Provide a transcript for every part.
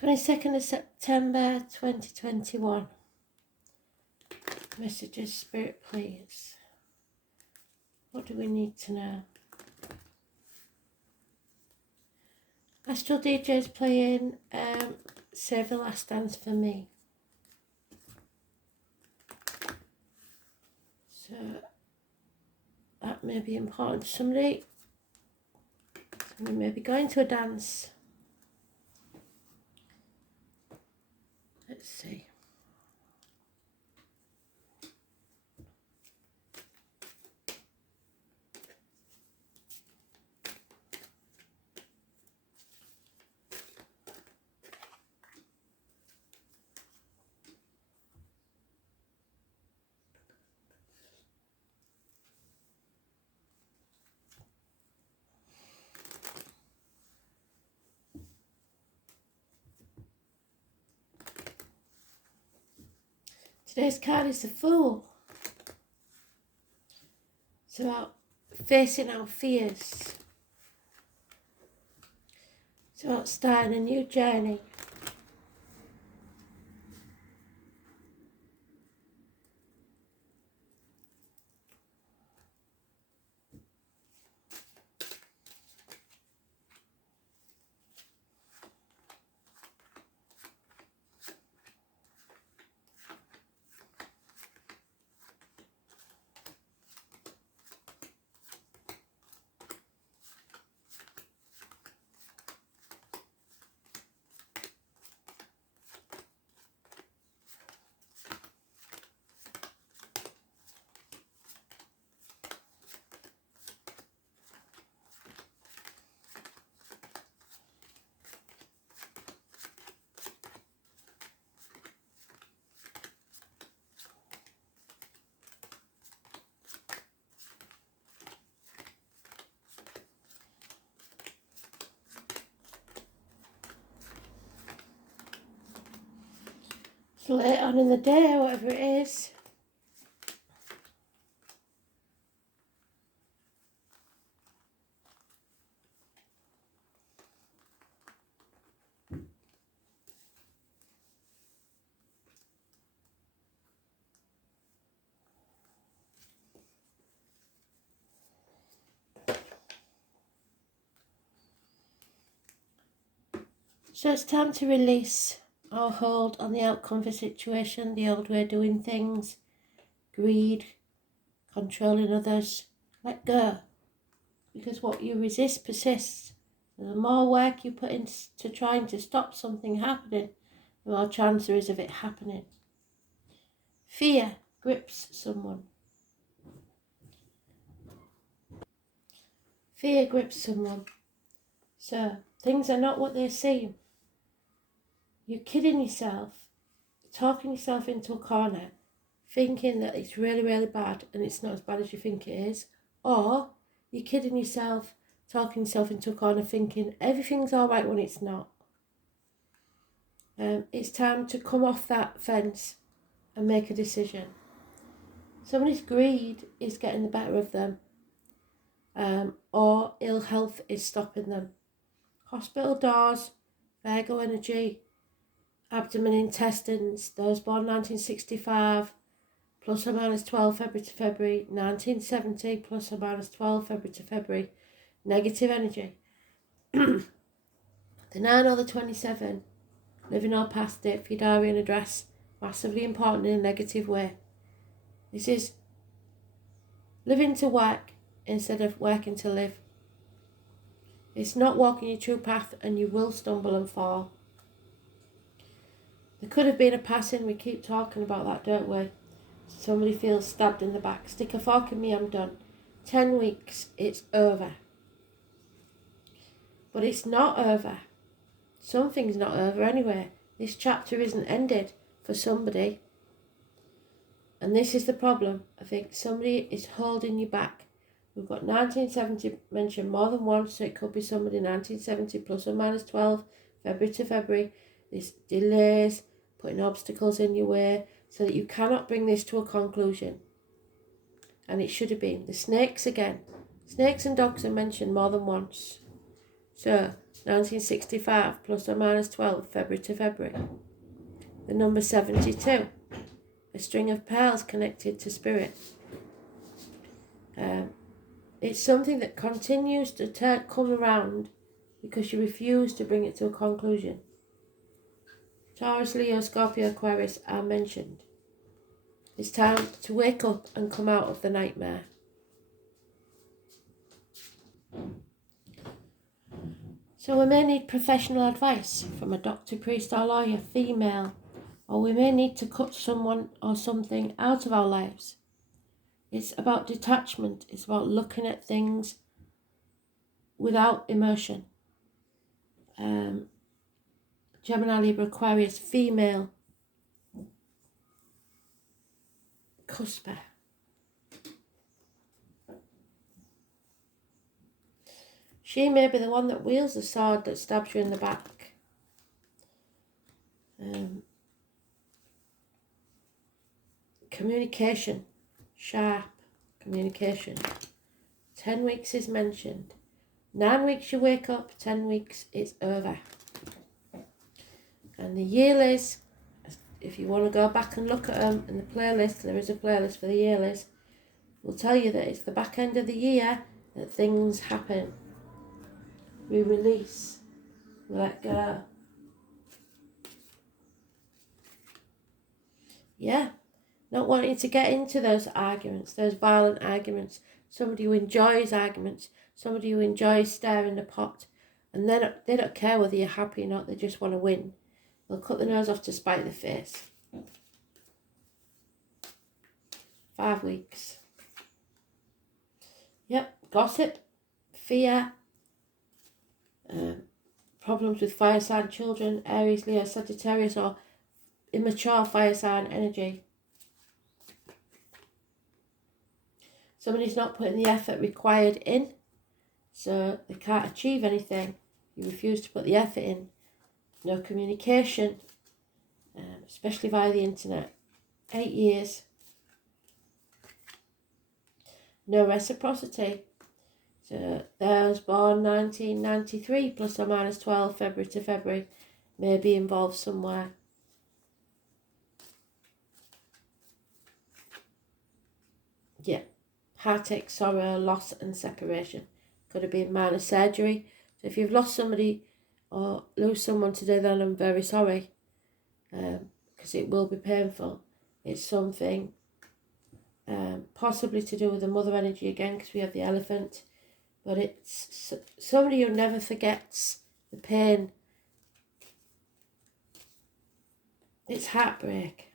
22nd of September 2021. Messages, Spirit, please. What do we need to know? Astral DJ's playing Save the Last Dance for me. So that may be important to somebody. Somebody may be going to a dance. Let's see. Today's card is the Fool. It's about facing our fears. It's about starting a new journey. It's late on in the day, whatever it is. So it's time to release our hold on the outcome of a situation, the old way of doing things, greed, controlling others. Let go. Because what you resist persists. And the more work you put into trying to stop something happening, the more chance there is of it happening. Fear grips someone. Fear grips someone. So things are not what they seem. You're kidding yourself, talking yourself into a corner, thinking that it's really, really bad and it's not as bad as you think it is. Or you're kidding yourself, talking yourself into a corner, thinking everything's all right when it's not. It's time to come off that fence and make a decision. Somebody's greed is getting the better of them, or ill health is stopping them. Hospital doors, Virgo energy, abdomen, intestines, those born 1965, plus or minus 12 February to February, 1970, plus or minus 12 February to February, negative energy. The 9 or the 27, living or past it for your diary and address, massively important in a negative way. This is living to work instead of working to live. It's not walking your true path and you will stumble and fall. There could have been a passing, we keep talking about that, don't we? Somebody feels stabbed in the back. Stick a fork in me, I'm done. 10 weeks, it's over. But it's not over. Something's not over anyway. This chapter isn't ended for somebody. And this is the problem. I think somebody is holding you back. We've got 1970 mentioned more than once, so it could be somebody 1970 plus or minus 12, February to February. This delays, putting obstacles in your way, so that you cannot bring this to a conclusion. And it should have been. The snakes again. Snakes and dogs are mentioned more than once. So, 1965 plus or minus 12 February to February. The number 72, a string of pearls connected to spirit. It's something that continues to come around because you refuse to bring it to a conclusion. Taurus, Leo, Scorpio, Aquarius are mentioned. It's time to wake up and come out of the nightmare. So we may need professional advice from a doctor, priest or lawyer, female, or we may need to cut someone or something out of our lives. It's about detachment. It's about looking at things without emotion. Gemini, Libra, Aquarius, female, cusper. She may be the one that wields the sword that stabs you in the back. Communication, sharp communication. 10 weeks is mentioned. 9 weeks you wake up, 10 weeks it's over. And the yearlies, if you want to go back and look at them in the playlist, there is a playlist for the yearlies, will tell you that it's the back end of the year that things happen. We release, we let go. Yeah, not wanting to get into those arguments, those violent arguments. Somebody who enjoys arguments, somebody who enjoys stirring the pot, and they don't care whether you're happy or not, they just want to win. They'll cut the nose off to spite the face. 5 weeks. Yep, gossip, fear, problems with fire sign children, Aries, Leo, Sagittarius, or immature fire sign energy. Somebody's not putting the effort required in, so they can't achieve anything. You refuse to put the effort in. No communication, especially via the internet. 8 years. No reciprocity. So those born 1993 plus or minus 12 February to February may be involved somewhere. Yeah. Heartache, sorrow, loss and separation. Could have been minor surgery. So if you've lost somebody or lose someone today, then I'm very sorry. Because it will be painful. It's something possibly to do with the mother energy again, because we have the elephant. But it's somebody who never forgets the pain. It's heartbreak.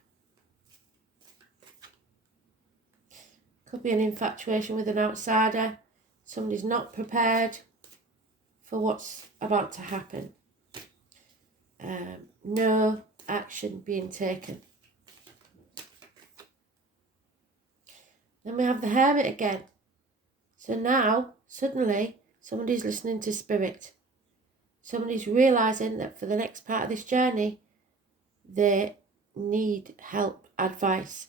Could be an infatuation with an outsider. Somebody's not prepared for what's about to happen. No action being taken. Then we have the Hermit again. So now, suddenly, somebody's listening to spirit. Somebody's realising that for the next part of this journey, they need help, advice.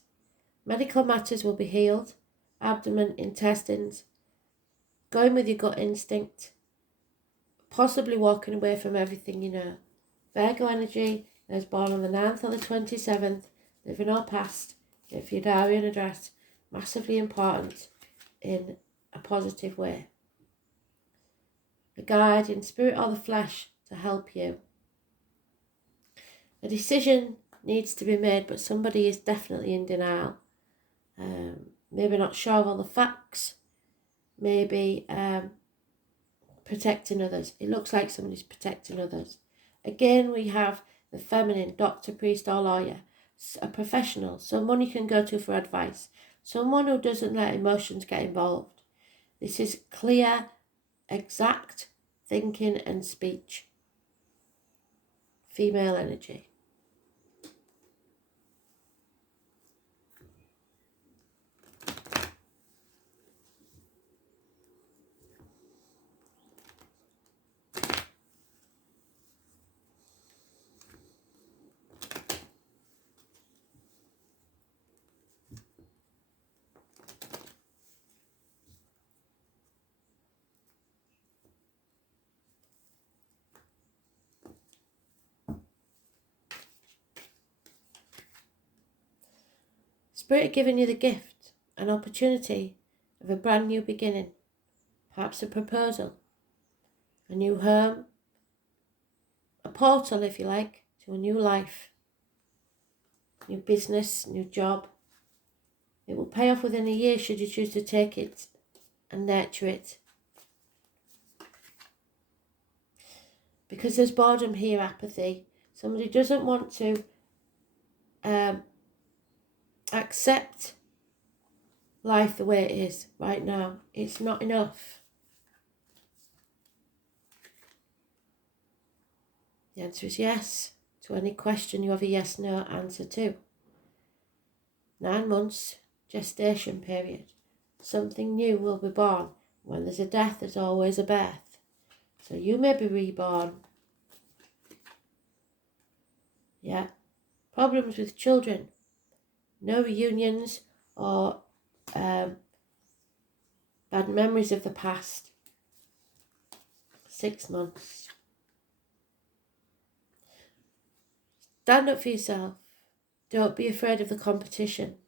Medical matters will be healed. Abdomen, intestines. Going with your gut instinct. Possibly walking away from everything you know. Virgo energy, those born on the 9th or the 27th, living or past, get for your diary and address, massively important in a positive way. A guide in spirit or the flesh to help you. A decision needs to be made, but somebody is definitely in denial. Maybe not sure of all the facts, maybe protecting others. It looks like somebody's protecting others. Again, we have the feminine, doctor, priest or lawyer, a professional, someone you can go to for advice, someone who doesn't let emotions get involved. This is clear, exact thinking and speech. Female energy. Spirit giving you the gift, an opportunity of a brand new beginning, perhaps a proposal, a new home, a portal, if you like, to a new life, new business, new job. It will pay off within a year should you choose to take it and nurture it. Because there's boredom here, apathy. Somebody doesn't want to accept life the way it is right now. It's not enough. The answer is yes. To any question you have a yes/no answer to. 9 months gestation period. Something new will be born. When there's a death, there's always a birth. So you may be reborn. Yeah. Problems with children. No reunions or bad memories of the past. 6 months. Stand up for yourself. Don't be afraid of the competition.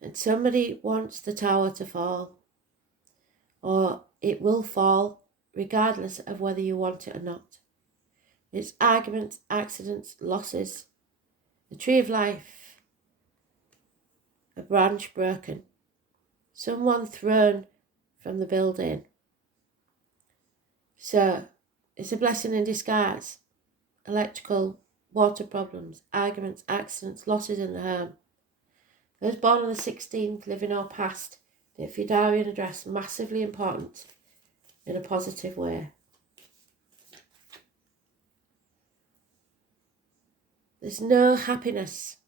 And somebody wants the tower to fall, or it will fall regardless of whether you want it or not. It's arguments, accidents, losses, the tree of life, a branch broken, someone thrown from the building. So it's a blessing in disguise. Electrical, water problems, arguments, accidents, losses in the home. Those born on the 16th, living or past, their Fidarian address, massively important in a positive way. There's no happiness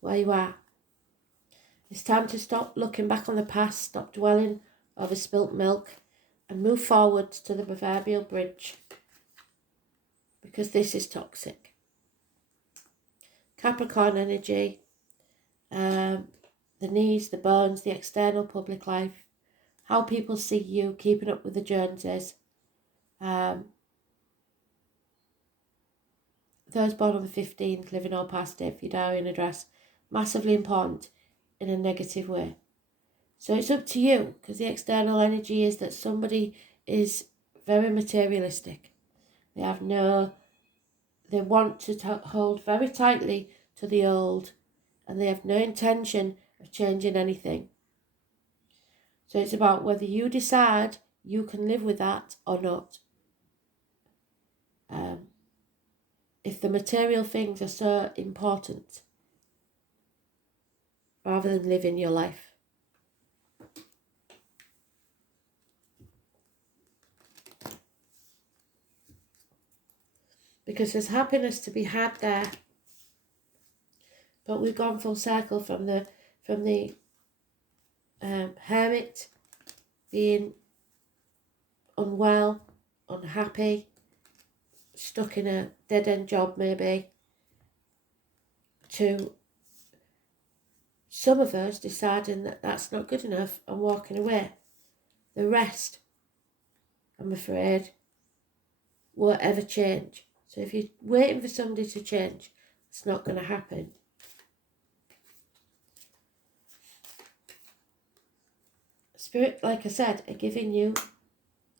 where you are. It's time to stop looking back on the past, stop dwelling over spilt milk, and move forward to the proverbial bridge, because this is toxic. Capricorn energy, the knees, the bones, the external public life, how people see you, keeping up with the Joneses. Those born on the 15th, living or past it, Fidarian address, massively important in a negative way. So it's up to you, because the external energy is that somebody is very materialistic. They want to hold very tightly to the old, and they have no intention of changing anything. So it's about whether you decide you can live with that or not. If the material things are so important, rather than living your life. Because there's happiness to be had there, but we've gone full circle from the hermit being unwell, unhappy, stuck in a dead-end job maybe, to some of us deciding that that's not good enough and walking away. The rest, I'm afraid, won't ever change. So if you're waiting for somebody to change, it's not going to happen. Spirit, like I said, are giving you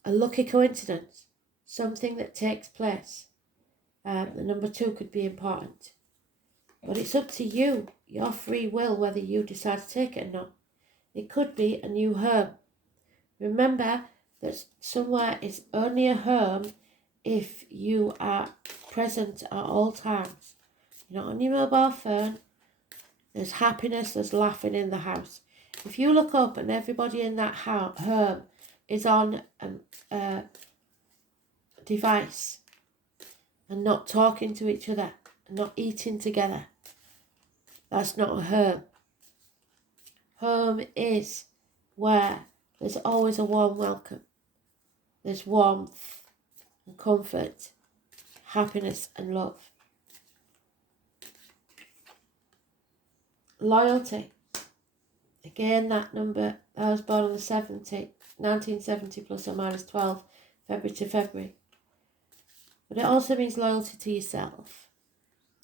a lucky coincidence, something that takes place. The number 2 could be important. But it's up to you, your free will, whether you decide to take it or not. It could be a new home. Remember that somewhere is only a home if you are present at all times. You're not on your mobile phone. There's happiness, there's laughing in the house. If you look up and everybody in that home is on a device and not talking to each other and not eating together, that's not a home. Home is where there's always a warm welcome. There's warmth and comfort, happiness and love. Loyalty. Again, that number, I was born on the 1970 plus or minus 12, February to February. but it also means loyalty to yourself.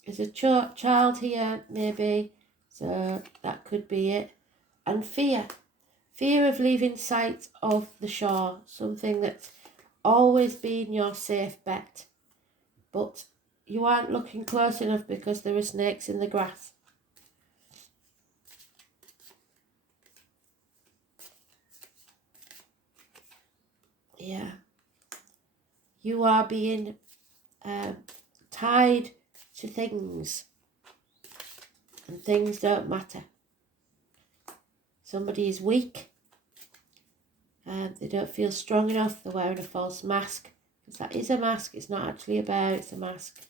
There's a child here, maybe, so that could be it. And fear of leaving sight of the shore, something that's always been your safe bet, but you aren't looking close enough because there are snakes in the grass. Yeah. You are being tied to things, and things don't matter. Somebody is weak, they don't feel strong enough, they're wearing a false mask, because that is a mask, it's not actually a bear, it's a mask.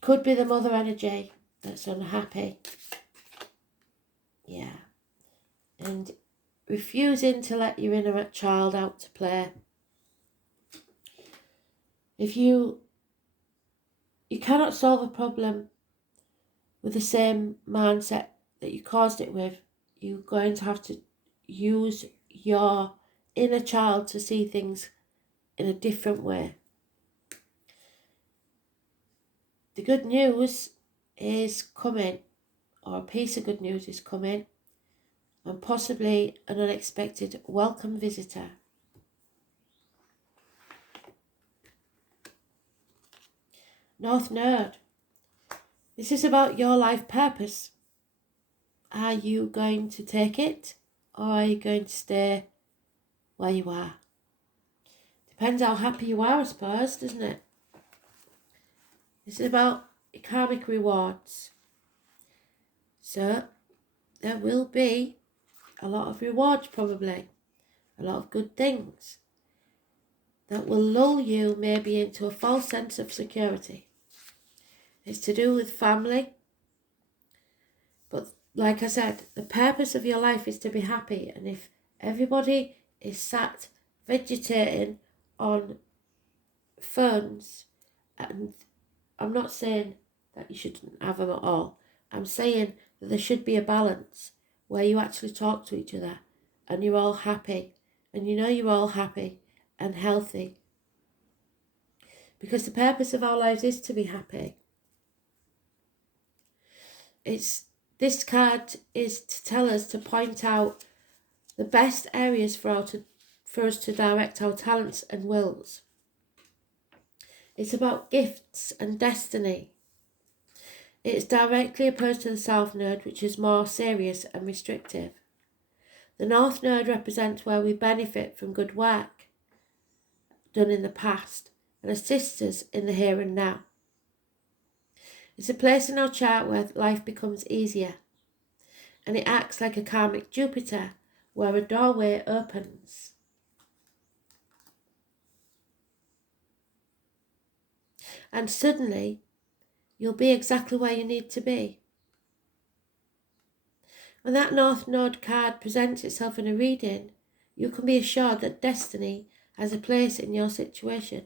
Could be the mother energy that's unhappy. Yeah. And refusing to let your inner child out to play. If you cannot solve a problem with the same mindset that you caused it with, you're going to have to use your inner child to see things in a different way. The good news is coming, or a piece of good news is coming, and possibly an unexpected welcome visitor. North Node. This is about your life purpose. Are you going to take it, or are you going to stay where you are? Depends how happy you are, I suppose, doesn't it? This is about karmic rewards. So there will be a lot of rewards, probably. A lot of good things that will lull you maybe into a false sense of security. It's to do with family. But like I said, the purpose of your life is to be happy. And if everybody is sat vegetating on phones, and I'm not saying that you shouldn't have them at all. I'm saying that there should be a balance where you actually talk to each other and you're all happy, and you know you're all happy and healthy. Because the purpose of our lives is to be happy. This card is to tell us, to point out the best areas for us to direct our talents and wills. It's about gifts and destiny. It's directly opposed to the South Node, which is more serious and restrictive. The North Node represents where we benefit from good work done in the past and assists us in the here and now. It's a place in our chart where life becomes easier, and it acts like a karmic Jupiter where a doorway opens. And suddenly, you'll be exactly where you need to be. When that North Node card presents itself in a reading, you can be assured that destiny has a place in your situation.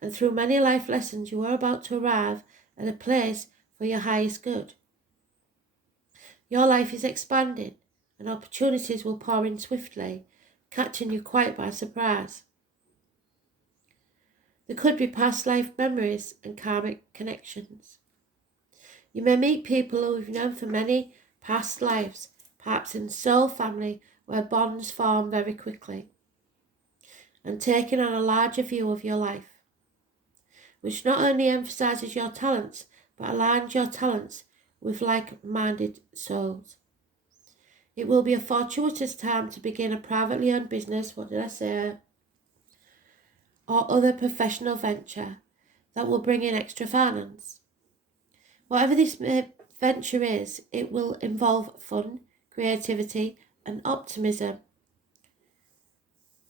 And through many life lessons, you are about to arrive at a place for your highest good. Your life is expanding, and opportunities will pour in swiftly, catching you quite by surprise. There could be past life memories and karmic connections. You may meet people who you've known for many past lives, perhaps in soul family, where bonds form very quickly, and taking on a larger view of your life, which not only emphasises your talents, but aligns your talents with like-minded souls. It will be a fortuitous time to begin a privately owned business, or other professional venture that will bring in extra finance. Whatever this venture is, it will involve fun, creativity, and optimism.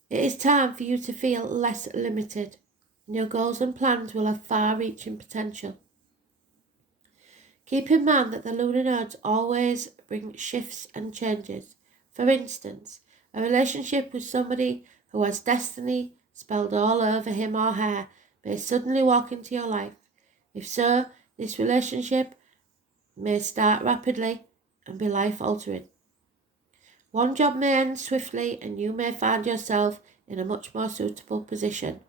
It is time for you to feel less limited, and your goals and plans will have far-reaching potential. Keep in mind that the lunar nodes always bring shifts and changes. For instance, a relationship with somebody who has destiny spelled all over him or her may suddenly walk into your life. If so, this relationship may start rapidly and be life-altering. One job may end swiftly, and you may find yourself in a much more suitable position.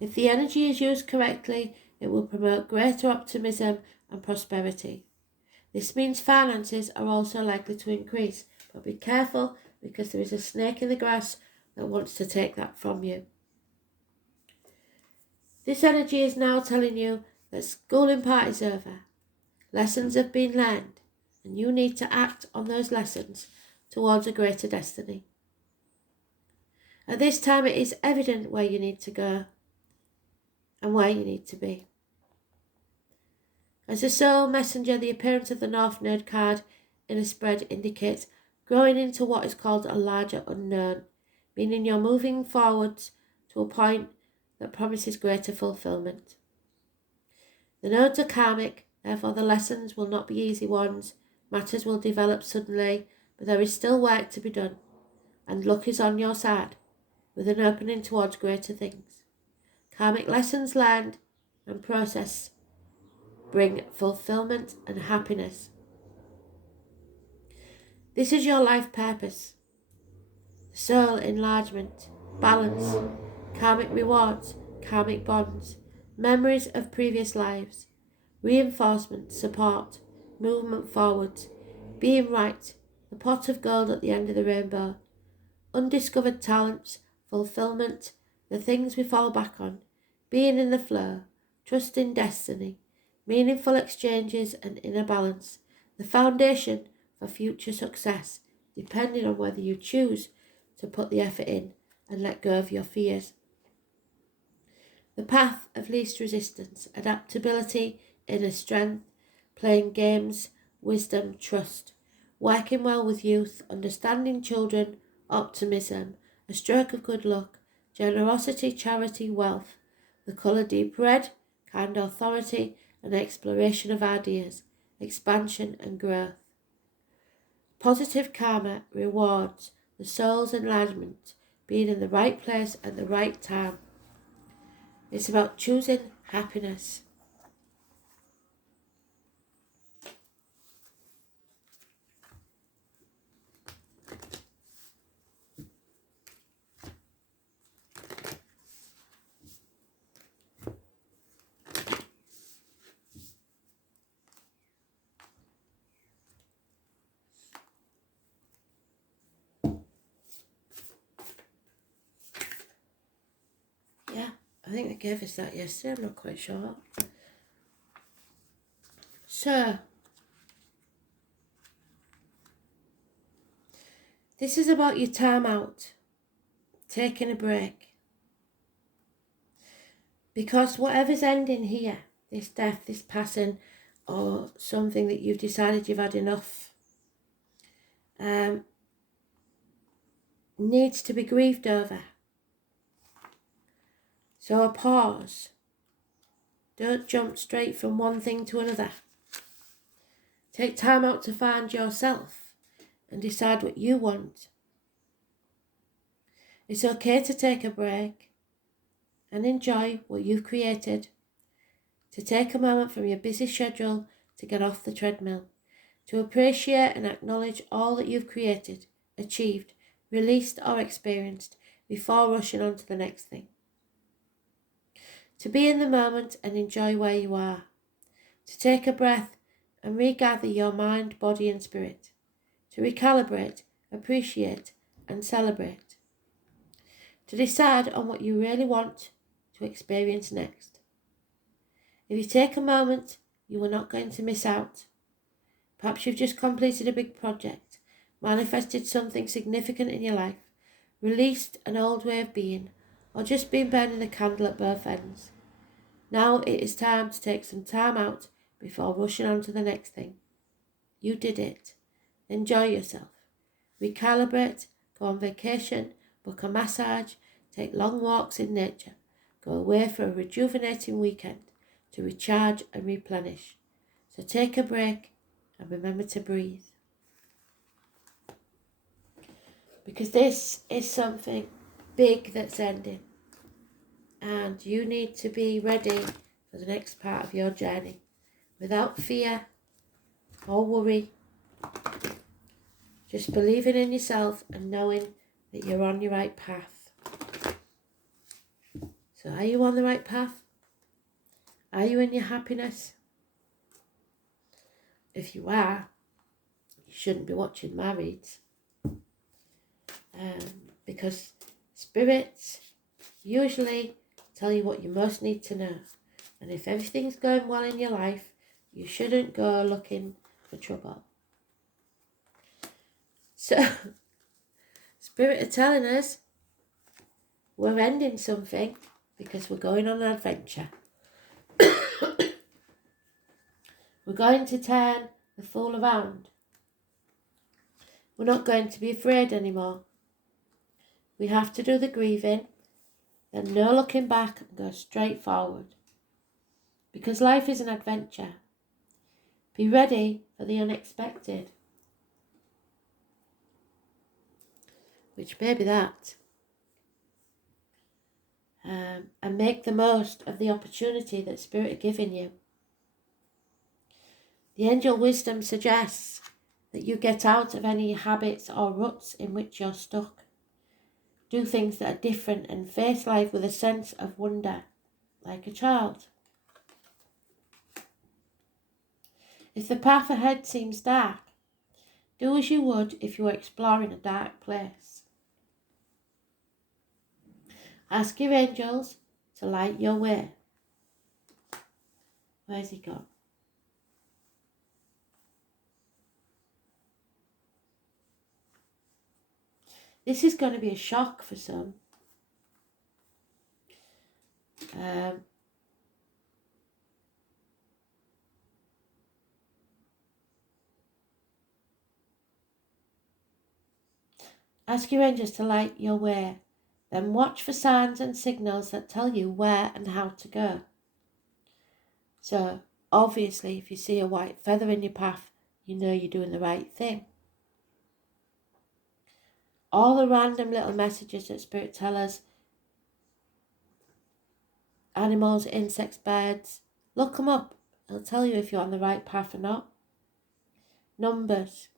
If the energy is used correctly, it will promote greater optimism and prosperity. This means finances are also likely to increase, but be careful because there is a snake in the grass that wants to take that from you. This energy is now telling you that schooling part is over. Lessons have been learned, and you need to act on those lessons towards a greater destiny. At this time, it is evident where you need to go and where you need to be. As a soul messenger, the appearance of the North Node card in a spread indicates growing into what is called a larger unknown, meaning you're moving forwards to a point that promises greater fulfillment. The nodes are karmic, therefore the lessons will not be easy ones, matters will develop suddenly, but there is still work to be done, and luck is on your side, with an opening towards greater things. Karmic lessons learned and process bring fulfillment and happiness. This is your life purpose. Soul enlargement, balance, karmic rewards, karmic bonds, memories of previous lives, reinforcement, support, movement forwards, being right, the pot of gold at the end of the rainbow, undiscovered talents, fulfillment, the things we fall back on, being in the flow, trusting destiny, meaningful exchanges and inner balance, the foundation for future success, depending on whether you choose to put the effort in and let go of your fears. The path of least resistance, adaptability, inner strength, playing games, wisdom, trust, working well with youth, understanding children, optimism, a stroke of good luck, generosity, charity, wealth, the colour deep red, kind authority, and exploration of ideas, expansion and growth. Positive karma rewards the soul's enlargement, being in the right place at the right time. It's about choosing happiness. Yeah, I think they gave us that yesterday, I'm not quite sure. So, this is about your time out, taking a break. Because whatever's ending here, this death, this passing, or something that you've decided you've had enough, needs to be grieved over. So a pause. Don't jump straight from one thing to another. Take time out to find yourself and decide what you want. It's okay to take a break and enjoy what you've created. To take a moment from your busy schedule to get off the treadmill. To appreciate and acknowledge all that you've created, achieved, released or experienced before rushing on to the next thing. To be in the moment and enjoy where you are. To take a breath and regather your mind, body and spirit. To recalibrate, appreciate and celebrate. To decide on what you really want to experience next. If you take a moment, you are not going to miss out. Perhaps you've just completed a big project, manifested something significant in your life, released an old way of being, or just been burning the candle at both ends. Now it is time to take some time out before rushing on to the next thing. You did it. Enjoy yourself. Recalibrate, go on vacation, book a massage, take long walks in nature, go away for a rejuvenating weekend to recharge and replenish. So take a break and remember to breathe. Because this is something big that's ending. And you need to be ready for the next part of your journey. Without fear or worry. Just believing in yourself and knowing that you're on your right path. So are you on the right path? Are you in your happiness? If you are, you shouldn't be watching my reads. Because spirits usually tell you what you most need to know. And if everything's going well in your life, you shouldn't go looking for trouble. So, Spirit are telling us we're ending something because we're going on an adventure. We're going to turn the fool around. We're not going to be afraid anymore. We have to do the grieving, then no looking back and go straight forward. Because life is an adventure. Be ready for the unexpected. Which may be that. And make the most of the opportunity that Spirit are giving you. The angel wisdom suggests that you get out of any habits or ruts in which you're stuck. Do things that are different and face life with a sense of wonder, like a child. If the path ahead seems dark, do as you would if you were exploring a dark place. Ask your angels to light your way. Where's he gone? This is going to be a shock for some. Ask your angels to light your way. Then watch for signs and signals that tell you where and how to go. So, obviously, if you see a white feather in your path, you know you're doing the right thing. All the random little messages that Spirit tell us, animals, insects, birds, look them up. It'll tell you if you're on the right path or not. Numbers.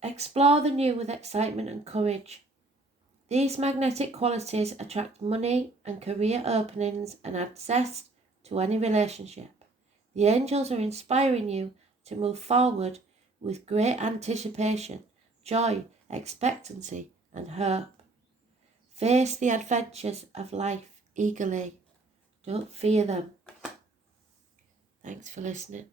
Explore the new with excitement and courage. These magnetic qualities attract money and career openings and add zest to any relationship. The angels are inspiring you to move forward with great anticipation, joy, expectancy, and hope. Face the adventures of life eagerly. Don't fear them. Thanks for listening.